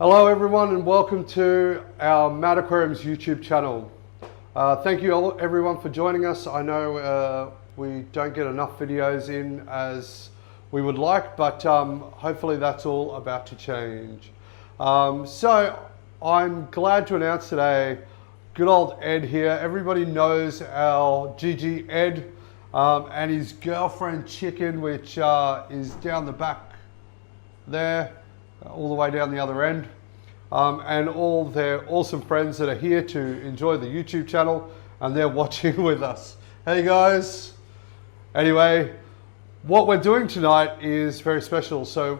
Hello everyone and welcome to our Mad Aquariums YouTube channel. Thank you all, everyone for joining us. I know we don't get enough videos in as we would like, but hopefully that's all about to change. So I'm glad to announce today, good old Ed here. Everybody knows our GG Ed and his girlfriend Chicken, which is down the back there, all the way down the other end, and all their awesome friends that are here to enjoy the YouTube channel, and they're watching with us. Hey guys. Anyway, what we're doing tonight is very special. So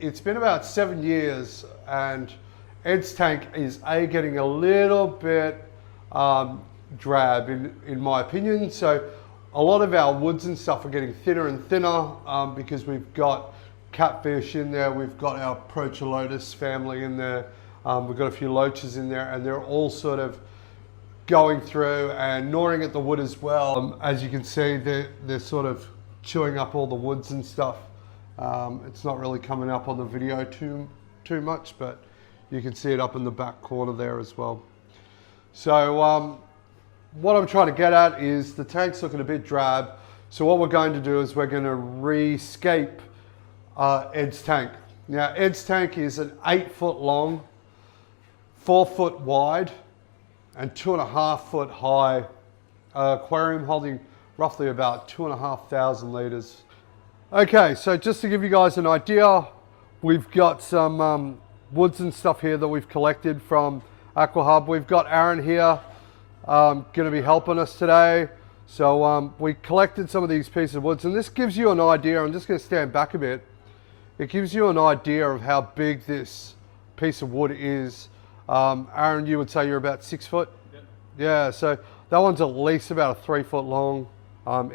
it's been about 7 years and Ed's tank is getting a little bit drab in my opinion. So a lot of our woods and stuff are getting thinner and thinner because we've got catfish in there, we've got our Procholotus family in there, we've got a few loaches in there, and they're all sort of going through and gnawing at the wood as well. As you can see, they're sort of chewing up all the woods and stuff. It's not really coming up on the video too much, but you can see it up in the back corner there as well. So what I'm trying to get at is the tank's looking a bit drab. So what we're going to do is we're going to re-scape Ed's tank. Now Ed's tank is an 8 foot long, 4 foot wide and 2.5 foot high aquarium holding roughly about 2,500 litres. Okay, so just to give you guys an idea, we've got some woods and stuff here that we've collected from AquaHub. We've got Aaron here going to be helping us today. So we collected some of these pieces of woods, and this gives you an idea. I'm just going to stand back a bit. It gives you an idea of how big this piece of wood is. Aaron, you would say you're about 6 foot? Yep. Yeah, so that one's at least about a 3 foot long,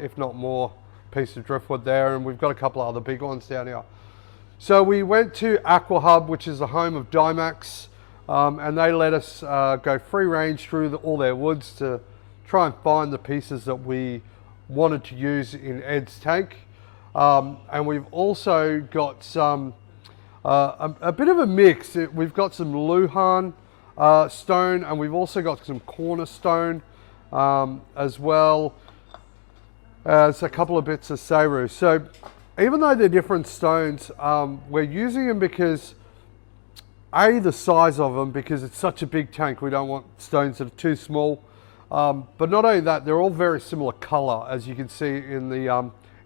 if not more, piece of driftwood there. And we've got a couple of other big ones down here. So we went to AquaHub, which is the home of Dymax, and they let us go free range through all their woods to try and find the pieces that we wanted to use in Ed's tank. And we've also got some, a bit of a mix. We've got some Lujan stone, and we've also got some cornerstone as well as a couple of bits of Seru. So even though they're different stones, we're using them because the size of them, because it's such a big tank, we don't want stones that are too small. But not only that, they're all very similar color, as you can see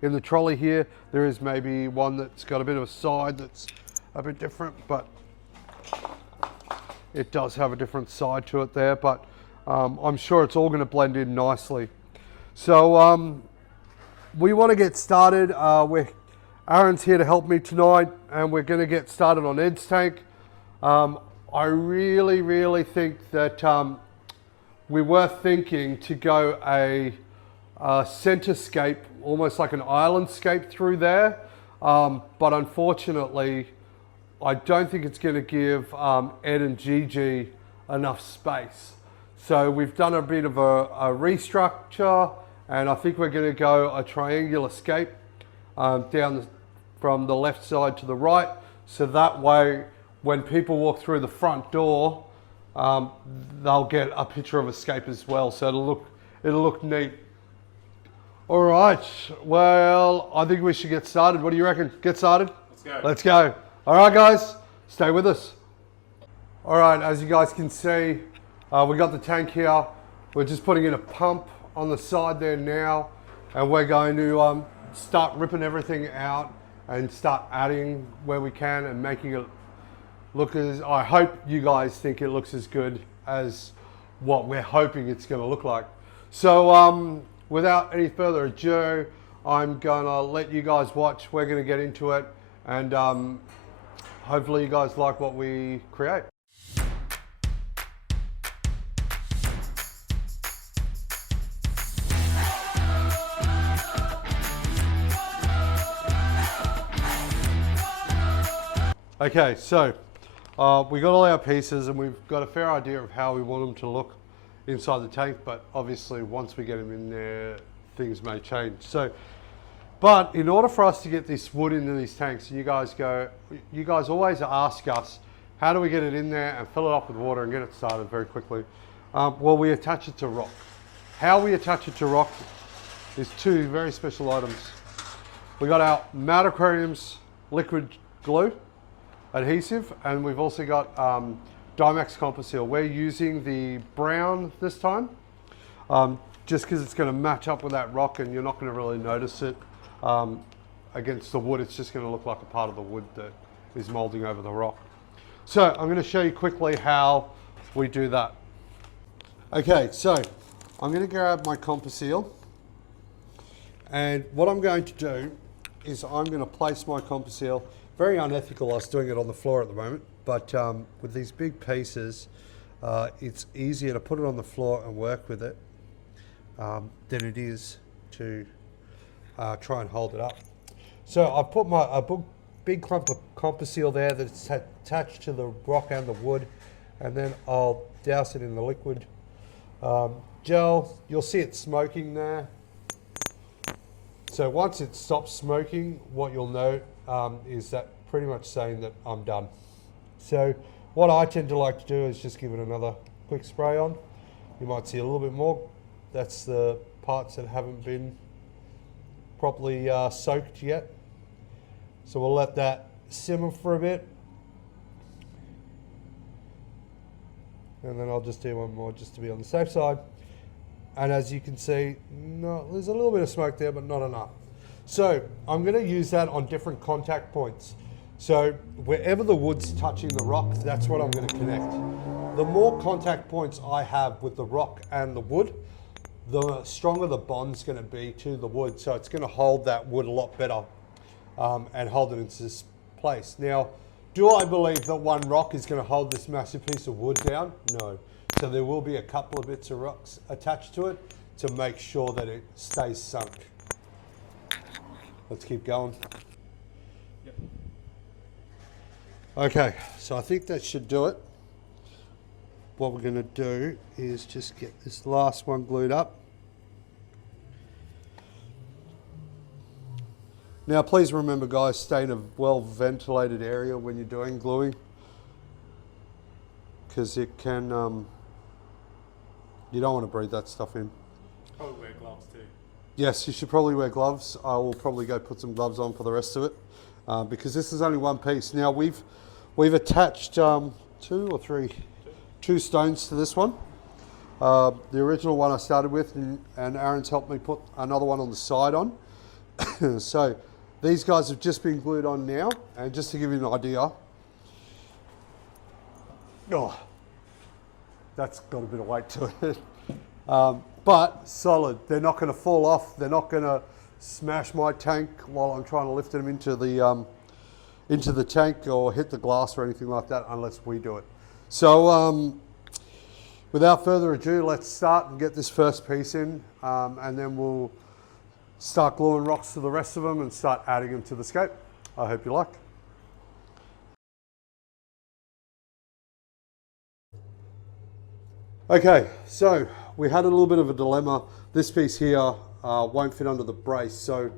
in the trolley here. There is maybe one that's got a bit of a side that's a bit different, but it does have a different side to it there, but I'm sure it's all going to blend in nicely. So we want to get started. Aaron's here to help me tonight, and we're going to get started on Ed's tank. I really think that we were thinking to go a center scape, almost like an island scape through there, but unfortunately I don't think it's going to give Ed and Gigi enough space. So we've done a bit of a restructure, and I think we're going to go a triangular scape down from the left side to the right, so that way when people walk through the front door they'll get a picture of a scape as well, so it'll look neat. All right, well, I think we should get started. What do you reckon? Get started? Let's go. Let's go. All right, guys, stay with us. All right, as you guys can see, we got the tank here. We're just putting in a pump on the side there now, and we're going to start ripping everything out and start adding where we can and making it look as, I hope you guys think it looks as good as what we're hoping it's going to look like. So, without any further ado, I'm gonna let you guys watch. We're gonna get into it, and hopefully you guys like what we create. Okay, so we got all our pieces, and we've got a fair idea of how we want them to look inside the tank, but obviously once we get them in there, things may change. So, but in order for us to get this wood into these tanks, you guys always ask us, How do we get it in there and fill it up with water and get it started very quickly? Well, we attach it to rock. How we attach it to rock is two very special items. We got our Mad Aquarium's liquid glue adhesive, and we've also got Dymax Composil. We're using the brown this time, just because it's going to match up with that rock and you're not going to really notice it against the wood. It's just going to look like a part of the wood that is molding over the rock. So I'm going to show you quickly how we do that. Okay, so I'm going to grab my Composil, and what I'm going to do is I'm going to place my Composil. Very unethical us doing it on the floor at the moment, but with these big pieces, it's easier to put it on the floor and work with it than it is to try and hold it up. So I've put a big clump of Composil there that's attached to the rock and the wood, and then I'll douse it in the liquid gel. You'll see it smoking there. So once it stops smoking, what you'll note is that pretty much saying that I'm done. So what I tend to like to do is just give it another quick spray on. You might see a little bit more. That's the parts that haven't been properly soaked yet. So we'll let that simmer for a bit. And then I'll just do one more just to be on the safe side. And as you can see, there's a little bit of smoke there, but not enough. So I'm going to use that on different contact points. So wherever the wood's touching the rock, that's what I'm going to connect. The more contact points I have with the rock and the wood, the stronger the bond's going to be to the wood. So it's going to hold that wood a lot better and hold it into this place. Now, do I believe that one rock is going to hold this massive piece of wood down? No. So there will be a couple of bits of rocks attached to it to make sure that it stays sunk. Let's keep going. Yep. Okay, so I think that should do it. What we're going to do is just get this last one glued up. Now please remember guys, stay in a well ventilated area when you're doing gluing, because it can, you don't want to breathe that stuff in. Probably wear gloves too. Yes, you should probably wear gloves. I will probably go put some gloves on for the rest of it, because this is only one piece. Now we've attached two stones to this one. The original one I started with, and Aaron's helped me put another one on the side on. So these guys have just been glued on now, and just to give you an idea, that's got a bit of weight to it. But solid. They're not going to fall off. They're not going to smash my tank while I'm trying to lift them into the tank or hit the glass or anything like that, unless we do it. So without further ado, let's start and get this first piece in, and then we'll start gluing rocks to the rest of them and start adding them to the scape. I hope you like. Okay, so we had a little bit of a dilemma. This piece here won't fit under the brace. So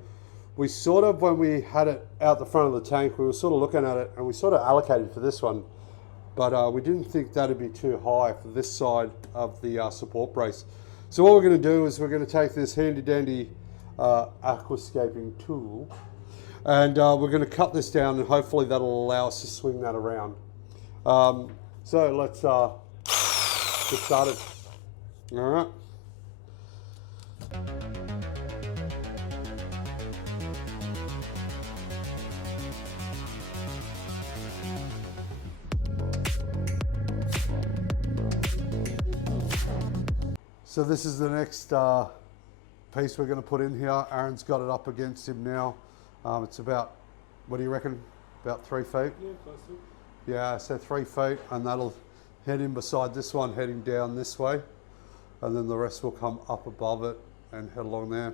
we sort of, when we had it out the front of the tank, we were sort of looking at it and we sort of allocated for this one. But we didn't think that'd be too high for this side of the support brace. So what we're going to do is we're going to take this handy dandy aquascaping tool, and we're going to cut this down, and hopefully that'll allow us to swing that around. So let's get started. All right. So this is the next piece we're going to put in here. Aaron's got it up against him now. It's about, what do you reckon? About 3 feet? Yeah, close to. Yeah, so 3 feet, and that'll head in beside this one, heading down this way. And then the rest will come up above it and head along there.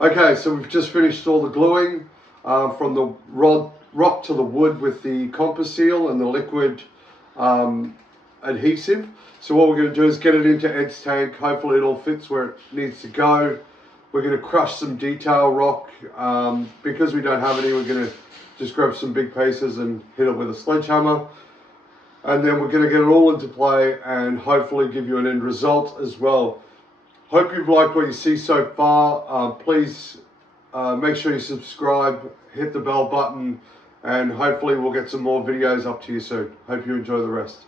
Okay, so we've just finished all the gluing from the rock to the wood with the compass seal and the liquid adhesive. So what we're going to do is get it into Ed's tank. Hopefully it all fits where it needs to go. We're going to crush some detail rock. Because we don't have any, we're going to just grab some big pieces and hit it with a sledgehammer. And then we're going to get it all into play and hopefully give you an end result as well. Hope you've liked what you see so far. Please make sure you subscribe, hit the bell button, and hopefully we'll get some more videos up to you soon. Hope you enjoy the rest.